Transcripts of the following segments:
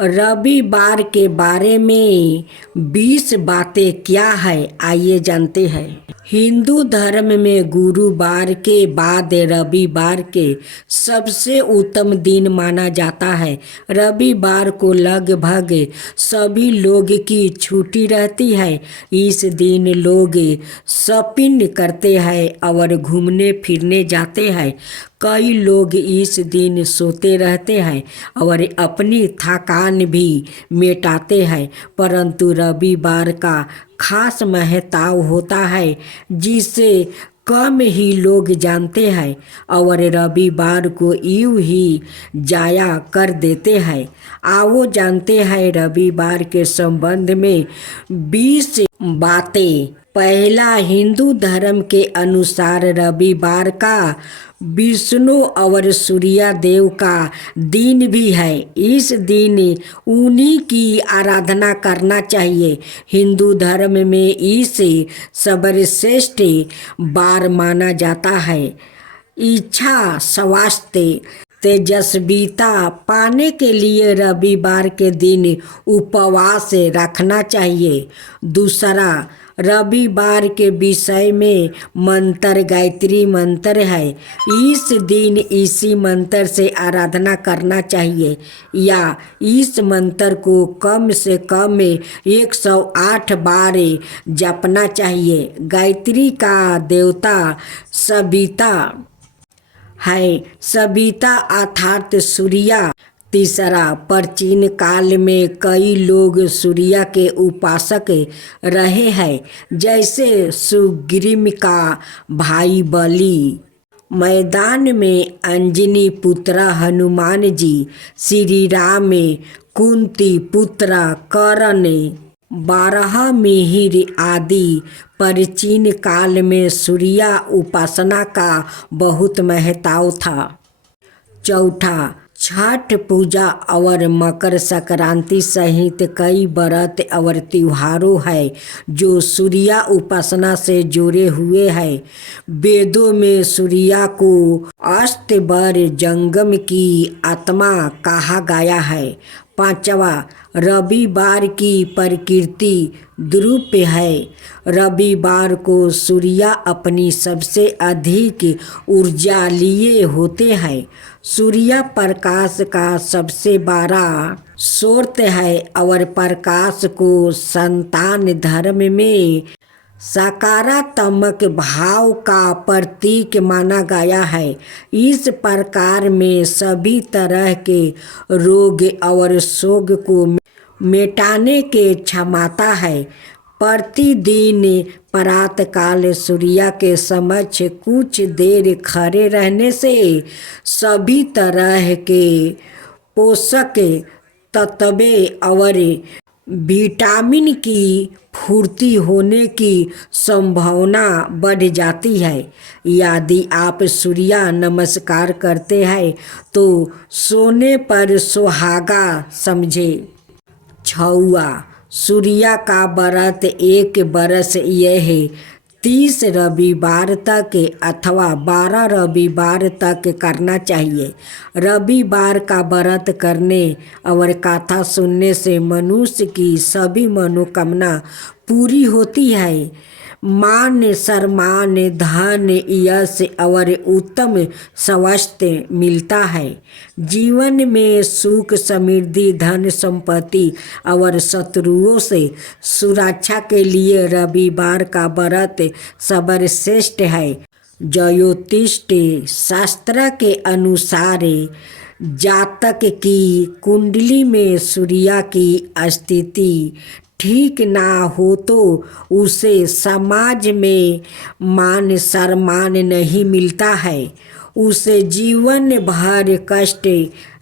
रविवार के बारे में 20 बातें क्या है, आइए जानते हैं। हिंदू धर्म में गुरुवार के बाद रविवार के सबसे उत्तम दिन माना जाता है। रविवार को लगभग सभी लोग की छुट्टी रहती है। इस दिन लोग शॉपिंग करते हैं और घूमने फिरने जाते हैं। कई लोग इस दिन सोते रहते हैं और अपनी थकान भी मिटाते हैं। परंतु रविवार का खास महत्व होता है जिसे कम ही लोग जानते हैं और रविवार को यूं ही जाया कर देते हैं। आओ जानते हैं रविवार के संबंध में 20 बातें। पहला, हिंदू धर्म के अनुसार रविवार का विष्णु और सूर्य देव का दिन भी है। इस दिन उन्हीं की आराधना करना चाहिए। हिंदू धर्म में इसे सर्वश्रेष्ठ वार माना जाता है। इच्छा, स्वास्थ्य, तेजस्विता पाने के लिए रविवार के दिन उपवास रखना चाहिए। दूसरा, रविवार के विषय में मंत्र गायत्री मंत्र है। इस दिन इसी मंत्र से आराधना करना चाहिए या इस मंत्र को कम से कम 108 बार जपना चाहिए। गायत्री का देवता सविता है, सविता अर्थात सूर्य। तीसरा, प्राचीन काल में कई लोग सूर्य के उपासक रहे हैं, जैसे सुग्रीव का भाई बलि, मैदान में अंजनी पुत्र हनुमान जी, श्री राम कुंती पुत्र कर्ण, 12 मिहिर आदि। प्राचीन काल में सूर्य उपासना का बहुत महत्व था। चौथा, छठ पूजा और मकर संक्रांति सहित कई व्रत और त्योहारों हैं जो सूर्य उपासना से जुड़े हुए हैं। वेदों में सूर्य को अस्तबर जंगम की आत्मा कहा गया है। पांचवा, रविवार की प्रकृति ध्रुव है। रविवार को सूर्य अपनी सबसे अधिक ऊर्जा लिए होते हैं। सूर्य प्रकाश का सबसे बड़ा स्रोत है और प्रकाश को सनातन धर्म में सकारात्मक भाव का प्रतीक माना गया है। इस प्रकार में सभी तरह के रोग और शोक को मिटाने के क्षमता है। प्रतिदिन प्रातःकाल सूर्य के समक्ष कुछ देर खड़े रहने से सभी तरह के पोषक तत्व और विटामिन की पूर्ति होने की संभावना बढ़ जाती है। यदि आप सूर्य नमस्कार करते हैं तो सोने पर सुहागा समझे। छठवां, सूर्य का व्रत एक बरस यह 30 रविवार तक अथवा 12 रविवार तक करना चाहिए। रविवार का व्रत करने और कथा सुनने से मनुष्य की सभी मनोकामना पूरी होती है। मान सम्मान, धन, यश और उत्तम स्वास्थ्य मिलता है। जीवन में सुख, समृद्धि, धन संपत्ति और शत्रुओं से सुरक्षा के लिए रविवार का व्रत सर्वश्रेष्ठ है। ज्योतिष शास्त्र के अनुसार जातक की कुंडली में सूर्य की स्थिति ठीक ना हो तो उसे समाज में मान सम्मान नहीं मिलता है, उसे जीवन भर कष्ट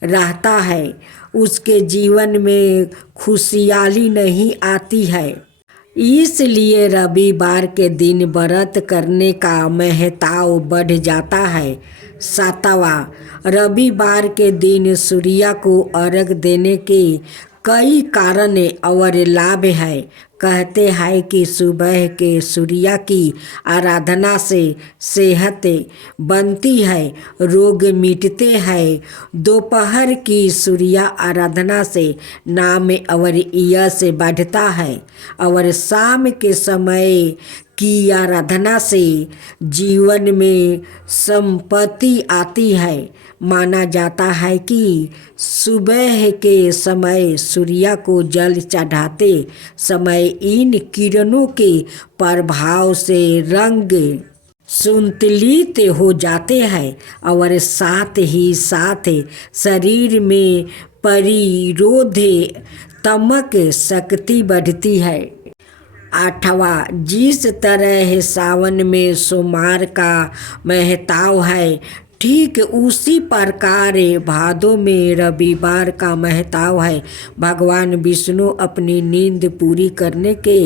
रहता है, उसके जीवन में खुशहाली नहीं आती है। इसलिए रविवार के दिन व्रत करने का महत्व बढ़ जाता है। सातवां, रविवार के दिन सूर्य को अर्घ देने के कई कारण और लाभ है। कहते हैं कि सुबह के सूर्य की आराधना से सेहत बनती है, रोग मिटते हैं। दोपहर की सूर्य आराधना से नाम और यश बढ़ता है और शाम के समय की आराधना से जीवन में संपत्ति आती है। माना जाता है कि सुबह के समय सूर्य को जल चढ़ाते समय इन किरणों के प्रभाव से रंग संतुलित हो जाते हैं और साथ ही साथ शरीर में प्रतिरोध तमक शक्ति बढ़ती है। 8वां, जिस तरह सावन में सोमवार का महत्व है, ठीक उसी प्रकार भादों में रविवार का महत्व है। भगवान विष्णु अपनी नींद पूरी करने के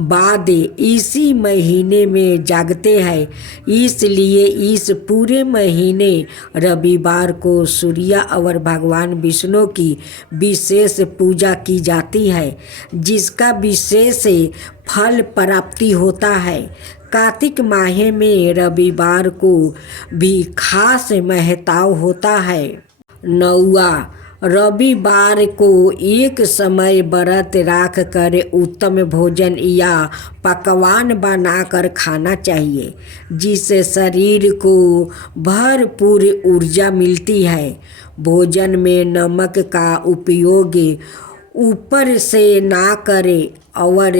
बाद इसी महीने में जागते हैं, इसलिए इस पूरे महीने रविवार को सूर्य और भगवान विष्णु की विशेष पूजा की जाती है, जिसका विशेष फल प्राप्ति होता है। कार्तिक माह में रविवार को भी खास महत्व होता है। 9वां, रविवार को एक समय व्रत रख कर उत्तम भोजन या पकवान बनाकर खाना चाहिए, जिससे शरीर को भरपूर ऊर्जा मिलती है। भोजन में नमक का उपयोग ऊपर से ना करें और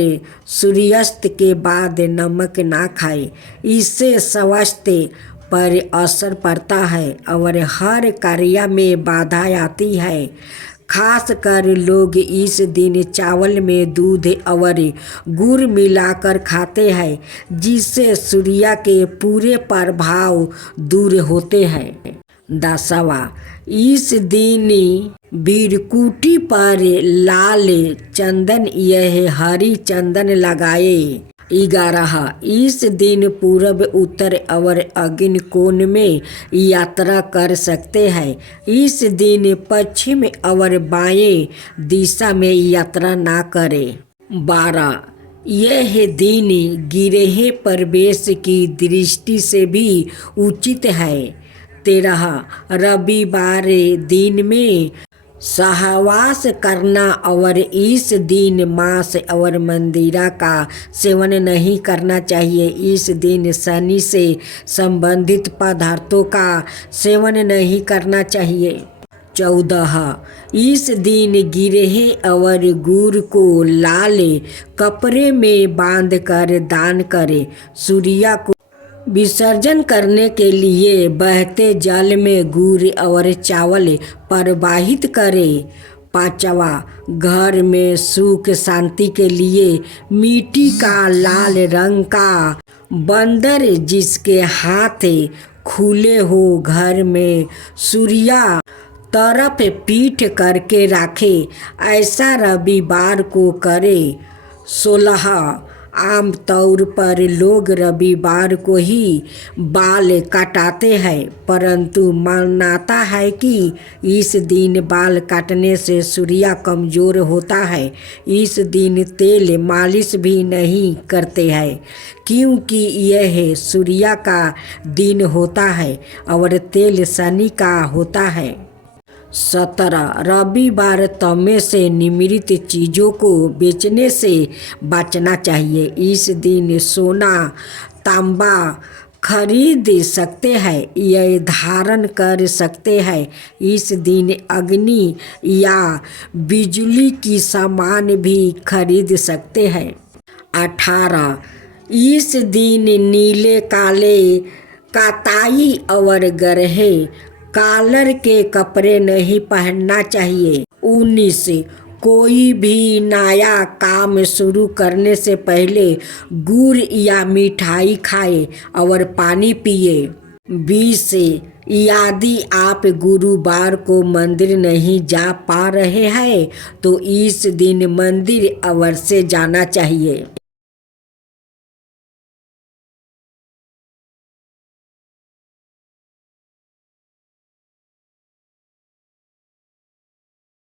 सूर्यास्त के बाद नमक ना खाएं, इससे स्वास्थ्य पर असर पड़ता है और हर कार्य में बाधा आती है। खासकर लोग इस दिन चावल में दूध और गुड़ मिलाकर खाते हैं, जिससे सूर्य के पूरे प्रभाव दूर होते हैं। 10वां, इस दिन भीड़कुटी पर लाल चंदन यह हरी चंदन लगाए। 11, इस दिन पूर्व, उत्तर और अग्नि कोण में यात्रा कर सकते हैं। इस दिन पश्चिम और बाएं दिशा में यात्रा ना करें। 12, यह दिन गृह प्रवेश की दृष्टि से भी उचित है। 13, रविवार दिन में सहवास करना और इस दिन मांस और मंदिरा का सेवन नहीं करना चाहिए। इस दिन शनि से संबंधित पदार्थों का सेवन नहीं करना चाहिए। 14, इस दिन गिरहे और गुड़ को लाल कपड़े में बांधकर दान करें। सूर्य को विसर्जन करने के लिए बहते जल में गुड़ और चावल प्रवाहित करें। 5वां, घर में सुख शांति के लिए मिट्टी का लाल रंग का बंदर जिसके हाथ खुले हो घर में सूर्य तरफ पीठ करके रखे, ऐसा रविवार को करे। 16, आमतौर पर लोग रविवार को ही बाल कटाते हैं, परंतु मान्यता है कि इस दिन बाल काटने से सूर्य कमजोर होता है। इस दिन तेल मालिश भी नहीं करते हैं, क्योंकि यह सूर्य का दिन होता है और तेल शनि का होता है। 17, रविवार तमे से निर्मित चीज़ों को बेचने से बचना चाहिए। इस दिन सोना तांबा खरीद सकते हैं या धारण कर सकते हैं। इस दिन अग्नि या बिजली की सामान भी खरीद सकते हैं। 18, इस दिन नीले काले कताई और गहरे कॉलर के कपड़े नहीं पहनना चाहिए। 19, कोई भी नया काम शुरू करने से पहले गुड़ या मिठाई खाए और पानी पिए। 20, यदि आप गुरुवार को मंदिर नहीं जा पा रहे हैं तो इस दिन मंदिर अवश्य जाना चाहिए।